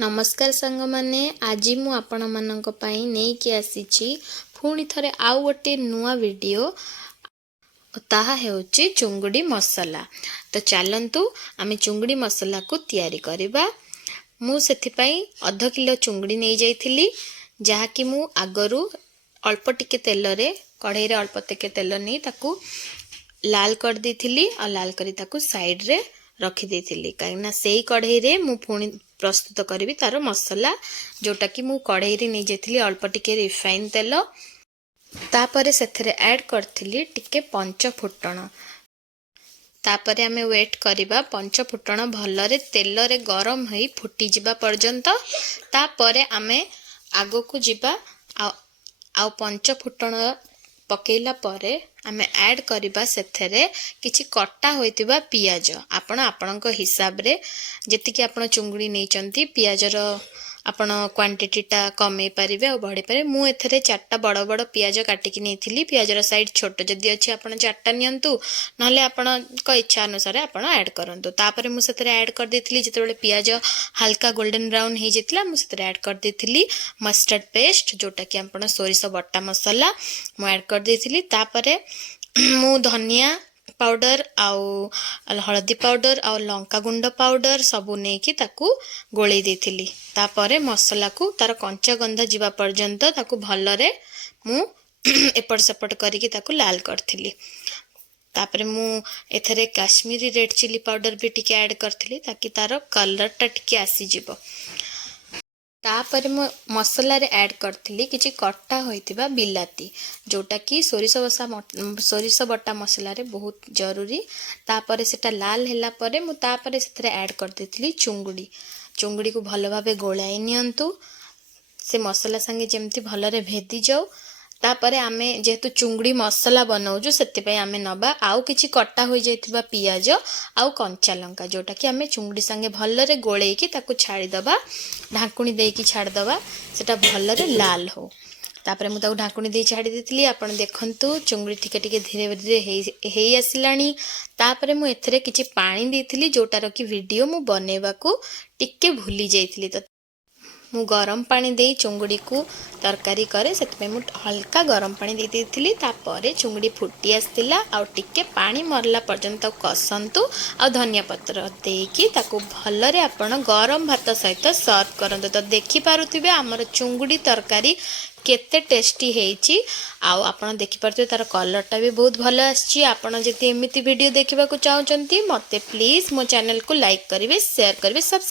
नमस्कार सांग माने आज मु आपण मानक पई नै कि आसीछि पुणी थरे आउ गोटे नुआ वीडियो ताहा हेउछि चुंगुडी मसाला। तो चलंतु आमे चुंगुडी मसाला को तैयारी करबा। मु सेथि पई आधा किलो चुंगुडी नै जाइथिली जहा कि मु आगरु अल्प टिके तेल रे कढ़ाई रे अल्प टिके तेल नै ताकू लाल कर देथिली आ लाल करी ताकू साइड रे रखी देथिली काइना सेही कढ़ाई रे मु पुणी प्रस्तुत करी तार मसाला जोटा कि मु कढ़ाई रे नै जेथिली अल्प टिके रिफाइन तेल तापरे सेथरे ऐड करथिली टिके पंच फुटण तापरे आमे वेट करिबा पंच फुटण भलरे तेल रे गरम होई फुटी जिबा पर्यंत तापरे आमे आगो को जिबा आ पंच फुटण पकेला परे आमे ऐड करिबा सेथरे किछि कट्टा होइतिबा पियाज आपण आपणक हिसाब रे जेति कि आपण चुंगुडी नेचंती पियाज रो आपण क्वांटिटी टा कमे परिबे और बढ़े पारे मु एथरे चारटा बड़ बड़ पियाज काटि कि नेथिली पियाज रो साइज छोट जदी अछि आपण चारटा नियंतु नले आपण को इच्छा अनुसार आपण ऐड करंतु तापरे मु सेथरे ऐड कर देथिली जेतेबेले पियाज हल्का गोल्डन ब्राउन हे जेतला मु सेथरे ऐड कर देथिली मस्टर्ड पेस्ट जोटा कि आपण सोरिस बट्टा मसाला मु ऐड कर देथिली तापरे मु धनिया पाउडर आउ हळदी पाउडर आउ लंका गुंड पाउडर सबु नै कि ताकू गोळै देथिली तापरे मसाला को तार कंचा गंध जीवा पर्यंत ताकू भलरे मु एपट सेपट करिकि ताकू लाल करथिली तापरे मु एथरे काश्मीरी रेड चिली पाउडर भी टिके ऐड करथिली ताकि तार कलर टा टिके आसी जिवो तापरे मु मसाला रे ऐड करथिली किछि कट्टा होइतिबा बिलाती जोटा कि सोरिस बट्टा मसाला रे बहुत जरूरी तापरे सेटा लाल हैला परे मु तापरे सेथरे ऐड कर देथिली चुंगुडी को भलो भाबे गोळाई नियंतु से मसाला संगे जेमति भलरे भेदी जाऊ तापरे आमे जेतु चुंगुडी मसाला बनाउजु सेति पय आमे नबा आउ किछि कट्टा होई जायथिबा पियाज आउ कंचा लंका जोटा कि आमे चुंगुडी संगे भलरे गोळेई कि ताकू छाडी दबा ढाकुणी देई कि छाड दबा सेटा भलरे लाल हो तापरे मु ताकू ढाकुणी देई छाडी देथिली आपण देखंतु चुंगुडी टिके टिके धीरे धीरे हेई आसिलाणी तापरे मु एथरे किछि पानी देथिली जोटा रो कि वीडियो मु बनेबा को टिके भूली जायथिली त मु गरम पानी दे चुंगुडी को तरकारी करे सेतमे मु हल्का गरम पानी दे देथिली तापरे चुंगुडी फुटी आस्तिला आ टिके पानी मरला पर्यंत कसंतु आ धनिया पत्र देकी ताको भलरे आपण गरम भात सहित सर्व करंतु तो देखि पारुथिबे हमर चुंगुडी तरकारी केते टेस्टी हेची आ आपण देखि पारुथिबे तार कलर टा भी बहुत भलो आछि आपण जति एमिति वीडियो देखिबा को चाहउचंती मते प्लीज मो चैनल को लाइक करिवे शेयर करिवे सब्सक्राइब